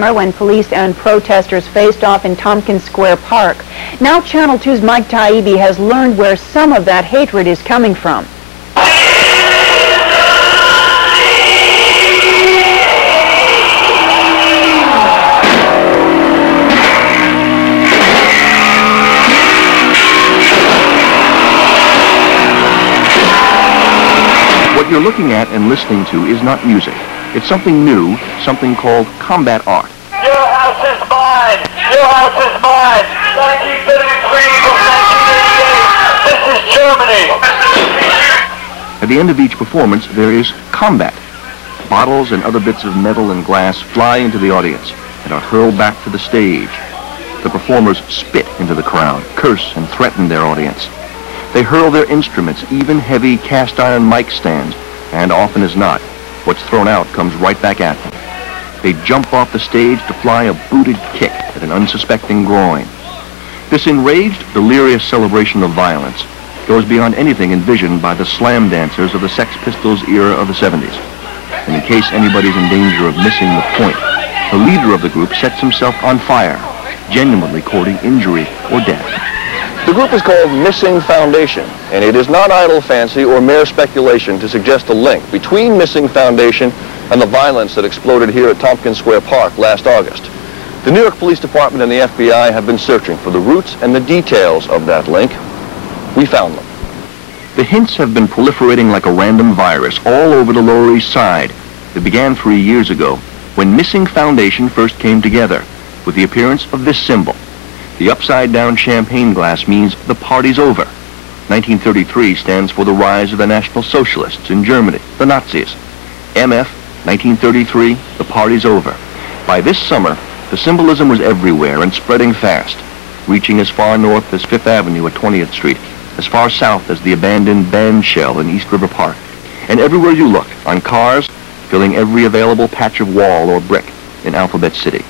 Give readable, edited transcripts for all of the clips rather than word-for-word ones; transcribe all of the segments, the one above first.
When police and protesters faced off in Tompkins Square Park. Now Channel 2's Mike Taibbi has learned where some of that hatred is coming from. What you're looking at and listening to is not music. It's something new, something called combat art. Your house is mine! Your house is mine! 1933 to 1988! This is Germany! At the end of each performance, there is combat. Bottles and other bits of metal and glass fly into the audience and are hurled back to the stage. The performers spit into the crowd, curse and threaten their audience. They hurl their instruments, even heavy cast-iron mic stands, and often as not, what's thrown out comes right back at them. They jump off the stage to fly a booted kick at an unsuspecting groin. This enraged, delirious celebration of violence goes beyond anything envisioned by the slam dancers of the Sex Pistols era of the 70s. And in case anybody's in danger of missing the point, the leader of the group sets himself on fire, genuinely courting injury or death. The group is called Missing Foundation, and it is not idle fancy or mere speculation to suggest a link between Missing Foundation and the violence that exploded here at Tompkins Square Park last August. The New York Police Department and the FBI have been searching for the roots and the details of that link. We found them. The hints have been proliferating like a random virus all over the Lower East Side. It began 3 years ago when Missing Foundation first came together with the appearance of this symbol. The upside-down champagne glass means the party's over. 1933 stands for the rise of the National Socialists in Germany, the Nazis. MF, 1933, the party's over. By this summer, the symbolism was everywhere and spreading fast, reaching as far north as Fifth Avenue at 20th Street, as far south as the abandoned band shell in East River Park. And everywhere you look, on cars, filling every available patch of wall or brick in Alphabet City.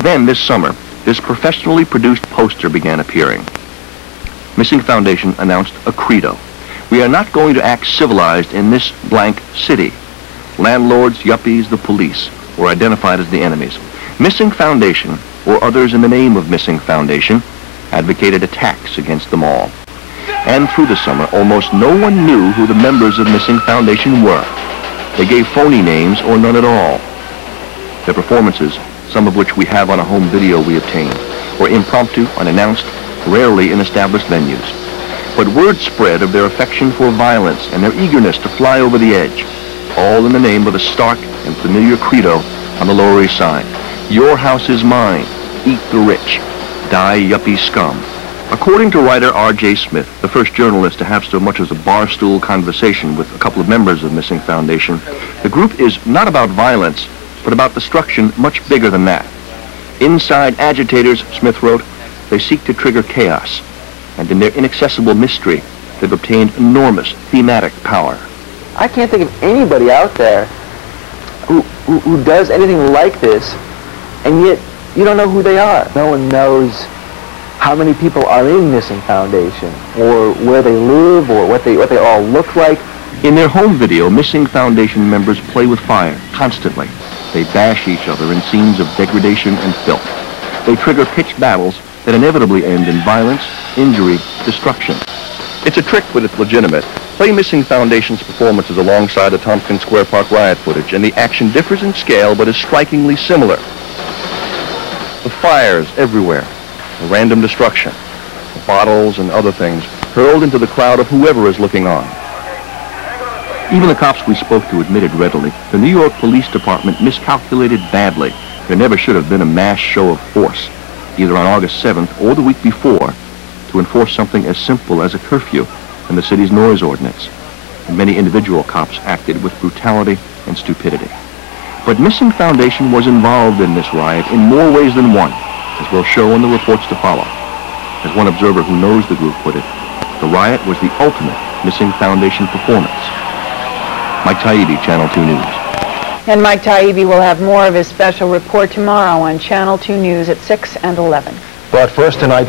Then, this summer, this professionally produced poster began appearing. Missing Foundation announced a credo. We are not going to act civilized in this blank city. Landlords, yuppies, the police were identified as the enemies. Missing Foundation, or others in the name of Missing Foundation, advocated attacks against them all. And through the summer, almost no one knew who the members of Missing Foundation were. They gave phony names or none at all. Their performances, some of which we have on a home video we obtained, were impromptu, unannounced, rarely in established venues. But word spread of their affection for violence and their eagerness to fly over the edge, all in the name of a stark and familiar credo on the Lower East Side. Your house is mine. Eat the rich. Die yuppie scum. According to writer R.J. Smith, the first journalist to have so much as a barstool conversation with a couple of members of Missing Foundation, the group is not about violence, but about destruction much bigger than that. Inside agitators, Smith wrote, they seek to trigger chaos, and in their inaccessible mystery, they've obtained enormous thematic power. I can't think of anybody out there who does anything like this, and yet you don't know who they are. No one knows how many people are in Missing Foundation, or where they live, or what they all look like. In their home video, Missing Foundation members play with fire constantly. They bash each other in scenes of degradation and filth. They trigger pitched battles that inevitably end in violence, injury, destruction. It's a trick, but it's legitimate. Play Missing Foundation's performances alongside the Tompkins Square Park riot footage, and the action differs in scale, but is strikingly similar. The fires everywhere, the random destruction, the bottles and other things hurled into the crowd of whoever is looking on. Even the cops we spoke to admitted readily, the New York Police Department miscalculated badly. There never should have been a mass show of force, either on August 7th or the week before, to enforce something as simple as a curfew and the city's noise ordinance. And many individual cops acted with brutality and stupidity. But Missing Foundation was involved in this riot in more ways than one, as we'll show in the reports to follow. As one observer who knows the group put it, the riot was the ultimate Missing Foundation performance. Mike Taibbi, Channel 2 News. And Mike Taibbi will have more of his special report tomorrow on Channel 2 News at 6 and 11. But first tonight,